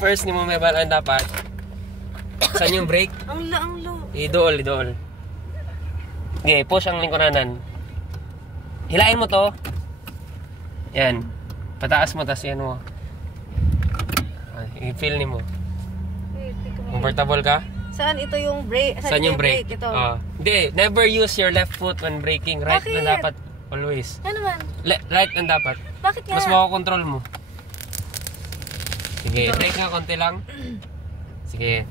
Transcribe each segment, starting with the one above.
first ni mo may balaan dapat. Saan yung brake? Ang lo. Idol. Okay, push ang lingkuranan. Hilain mo to. Yan. Pataas mo, tas yan mo. I-feel ni mo. Comfortable ka? Saan ito yung brake? Saan yung brake? Ito. Hindi, never use your left foot when braking. Right Bakit? na dapat. Always. Ano naman? Right na dapat. Bakit nga? Mas makokontrol mo. Sige, brake nga konti lang. Sige.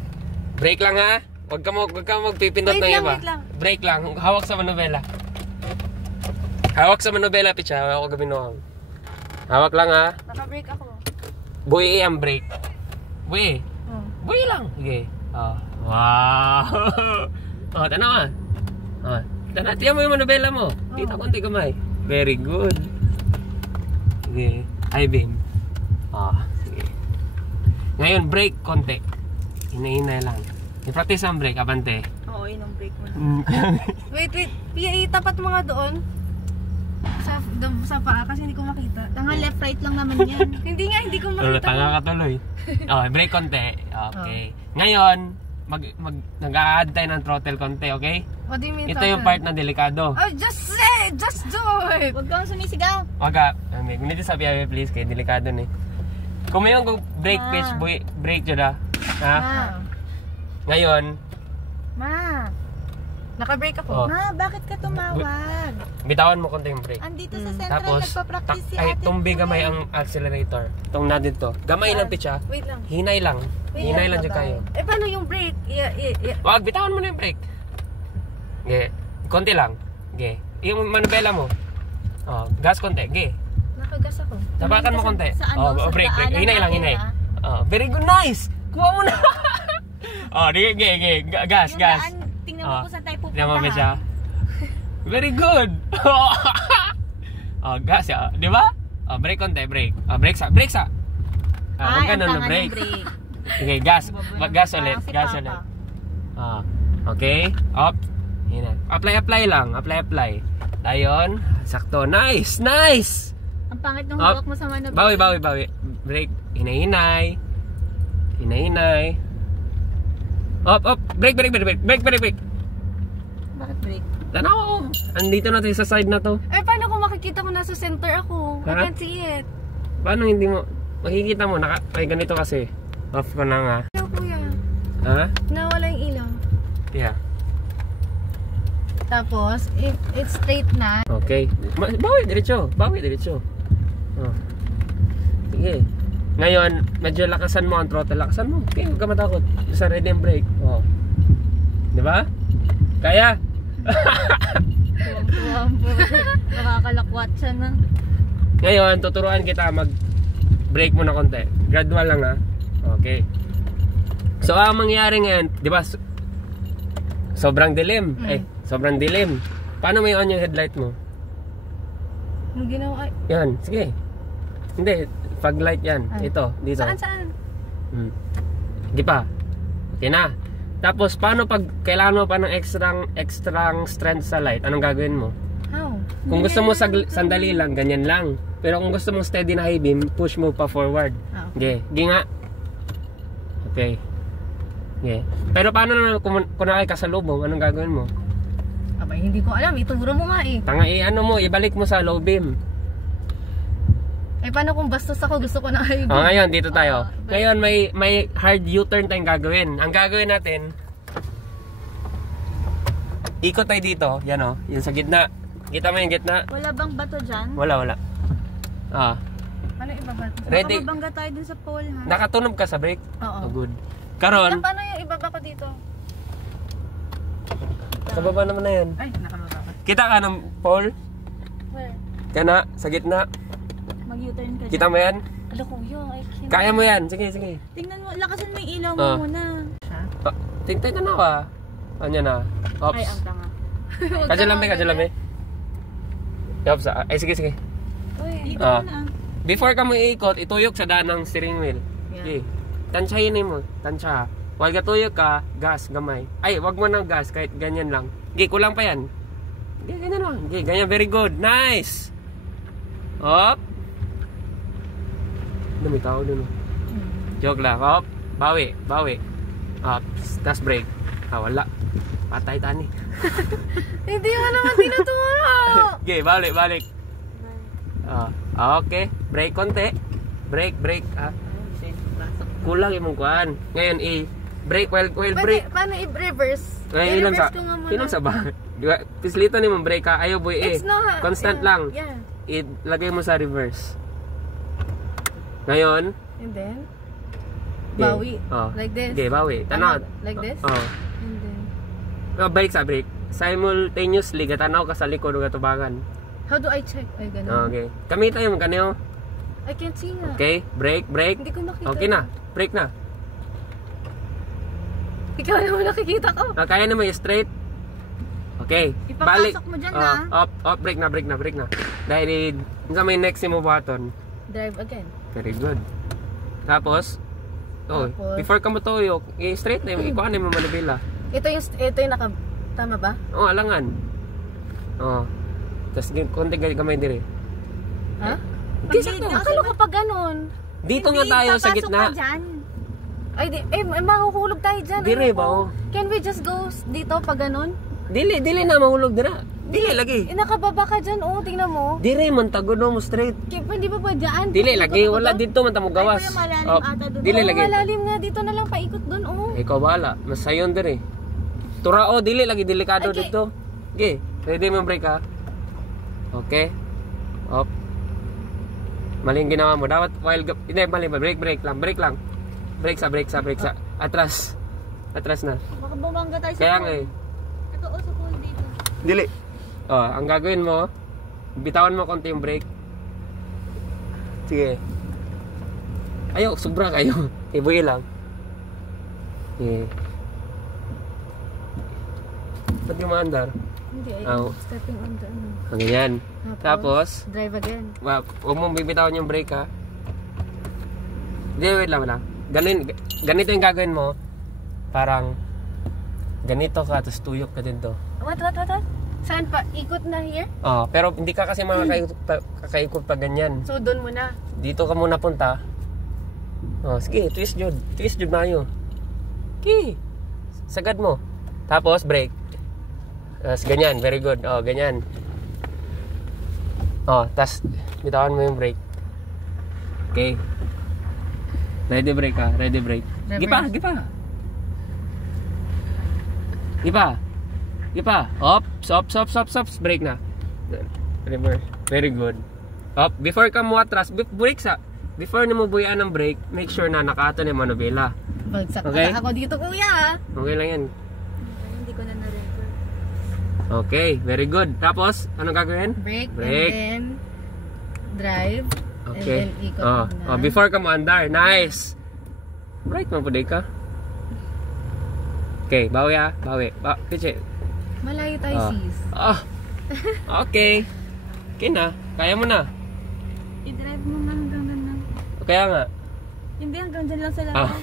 Brake lang ha. Huwag ka magpipindot ng iba. Brake lang. Hawak sa manubela. Hawak sa manubela, picha. Hawak ko gabinoang. Hawak lang ha. Naka-brake ako. Buwi ang brake. Buwi. Buwi lang. Sige. Wow. Tanaw ah. Tiyan mo yung manubela mo. Dito konti kamay. Very good. Sige. I-beam. Sige. Ngayon, brake konti. Hina-hina lang. I-practice ang brake, abante. Oo, yun ang brake mo. Wait. Tapat mo nga doon. Sa paa kasi hindi ko makita. Tanga left right lang naman yan. hindi ko makita. Tanga ka tuloy. Brake konti. Okay. Ngayon, nag-a-add tayo ng throttle konti, okay? What do you mean? Ito yung part na delikado. Oh, just do it! Huwag kang sumisigaw. Wag ka. Gunito sabi please, kay delikado ni. Kung may yung brake pitch, brake dyan ha. Ngayon. Naka-brake ako. Ma, bakit ka tumawag? Bitawan mo konti yung brake. Andito sa central, Tapos, nagpa-practice si ate. tumbi gamay ang accelerator. Itong na dito. Gamay lang pitch ha. Wait lang. Hinay lang dyan kayo. Paano yung brake? Wag, bitawan mo na yung brake. Okay. Konti lang. Okay. Yung manubela mo. Gas konti. Okay. Nakagas ako. Tapakan mo konti. Sa Brake. Hinay lang, hinay. Very good, nice. Kuha mo na. Gas. Tingnan mo kung saan tayo pupunta. Tingnan mo siya. Very good. Gas ya, di ba? Brake konti, brake. Brake sa. Huwag ganun na brake. Okay, gas ulit. Okay, up. Apply lang. Apply. Ayun, sakto. Nice. Ang pangit ng hawak mo sa manubela. Bawi. Brake. Hinay. Up. Brake. Bakit brake? Tanaw. Andito na tayo sa side na to. Paano kung makikita ko nasa center ako? I can't see it. Paano hindi mo makikita mo? Ay, ganito kasi. Off ko na nga. Ano kuya? Ha? Nawala yung ilaw. Yeah. Tapos, if it's straight na. Okay. Bawi diretso. Sige. Ngayon, medyo lakasan mo ang throttle. Lakasan mo. Okay, huwag ka matakot. Sa ready and brake. Di ba? Kaya? Tuwang nakakalakwat siya na. Ngayon, tuturuan kita mag-brake mo na konti. Gradual lang ha. Okay. So, ang mangyayari ngayon, di ba? Sobrang dilim. Sobrang dilim. Paano may on yung headlight mo? Ano ginawa? Yan, sige. Hindi, fog light yan. Ito, dito. Saan? Di pa. Okay na. Tapos, paano pag kailangan mo pa ng extra strength sa light? Anong gagawin mo? How? Kung gusto mo sandali lang, ganyan lang. Pero kung gusto mo steady na high beam, push mo pa forward. Okay. Nga. Okay. Okay. Pero paano naman kung nakay ka sa lubong, anong gagawin mo? Hindi ko alam. Ituro mo nga eh. Ano mo, ibalik mo sa low beam. Paano kung bastos ako, gusto ko na high beam? Ngayon, dito tayo. Ngayon, may hard U-turn tayong gagawin. Ang gagawin natin, ikot tayo dito. Yan yung sa gitna. Kita mo yung gitna? Wala bang bato dyan? Wala. Paano ibaba? Ready? Baka mabangga tayo dun sa pole ha? Nakatunog ka sa brake? Oo. Good. Karon, Paano yung ibaba ko dito? sa baba naman na yan. Ay, nakababa ko. Kita ka ng pole? Where? Kana, sa gitna. Mag-U-turn ka dyan. Kita mo yan? Ala kuya, Kaya mo yan. Sige. Tingnan mo, lakasan mo yung ilaw mo muna. Tingtay ka na ka. Ano na? Ops. Ay, ang tanga. Kadyalambe. Ops. Ay, sige. Uy, dito na. Before ka mo iikot, ituyok sa daan ng steering wheel. Okay. Tansyahin mo. Tansya. Huwag katuyok ka, gas, gamay. Ay, wag mo ng gas, kahit ganyan lang. Okay, kulang pa yan. Okay, ganyan lang. Okay, ganyan. Very good. Nice. Up. May tao dun. Joke lang. Hop. Bawi. Up. Tas brake. Wala. Patay tani. Hindi mo naman tinuturo. Okay, balik. Okay. Brake konti. Brake. Kulang yung kuan. Ngayon, brake while brake. Paano i-reverse? Ngayon, I-reverse inom sa ba? Pislito ni mong brake ka. Ayaw boy It's not. Constant lang. Yeah. Ilagay mo sa reverse. Ngayon. And then? Okay. Bawi. Like this. Okay, bawi. Tanaw. Like this? And then? Balik sa brake. Simultaneously, gatanaw ka sa likod o gatubangan. How do I check? Ay, ganun. Okay. Kamita yung kanyo. I can't see nga. Okay, brake. Hindi ko makita. Okay na. Brake na. Ikaw naman nakikita ko. Kaya naman yung straight. Okay. Ipapasok mo dyan na. Brake na. Dahil sa may next mo button. Drive again. Very good. Tapos, before ka mo toyo, straight na yung ikuha na yung manubila. Ito yung tama ba? Alangan. Tapos konting kamay dire. Ha? Hindi sakto. Akala ko pag ganun. Dito nga tayo sa gitna. Ay, mahuhulog tayo dyan. Dire ba? Can we just go dito pag ganun? Dili na mahulog dira. Dili lagi. Nakababa ka dyan, tingnan mo. Dire man tagono mo straight. Hindi ba ba dyan? Dili lagi, wala dito man ta mo gawas. Ay, malalim ata doon. Dili lagi. Malalim nga dito na lang paikot doon, Ikaw bala, masayon dire. Turao dili lagi delikado Okay. dito. Okay, ready mo brake ha. Okay. Up. Maling ginawa mo. Dapat while hindi mali ba brake lang. Brake sa. Atras na. Baka bumangga tayo sa Kaya pool. nga Ito, sa pool dito. Dili. Ang gagawin mo, bitawan mo konti yung brake. Sige. Ayaw, sobra kayo. Ibuhi lang. Okay. Ba't yung maandar? Hindi, stepping on the Ganyan. Tapos, drive again. Huwag mong bibitawan yung brake ha. Hindi, wait lang. Ganito yung gagawin mo. Parang, ganito ka, tapos tuyok ka din to. What? Saan pa? Ikot na here? Pero hindi ka kasi kakaikot pa ganyan. So, doon muna. Dito ka muna punta. Sige, twist jud mayo. Okay. Sagad mo. Tapos, brake. Ganyan, very good. Ganyan. Tas bitawan mo yung brake. Okay. Ready brake ha, ready brake. Gipa. Hop, stop. Brake na. Reverse. Very good. Hop, before ka mo atras, brake sa. Before na mo buyan ng brake, make sure na nakaato na yung manubela. Bagsak Okay. ako dito, kuya. Okay lang yan. Hindi ko na na-record. Okay, very good. Tapos, anong gagawin? Brake. Brake. And then drive. Okay. And then ikot na. Before ka mo andar. Nice. Right man po ka. Okay, bawi ha. Piche. Malayo tayo, sis. Okay. Okay na. Kaya mo na. I-drive mo nga hanggang doon lang. Kaya nga. Hindi, hanggang dyan lang sa labas.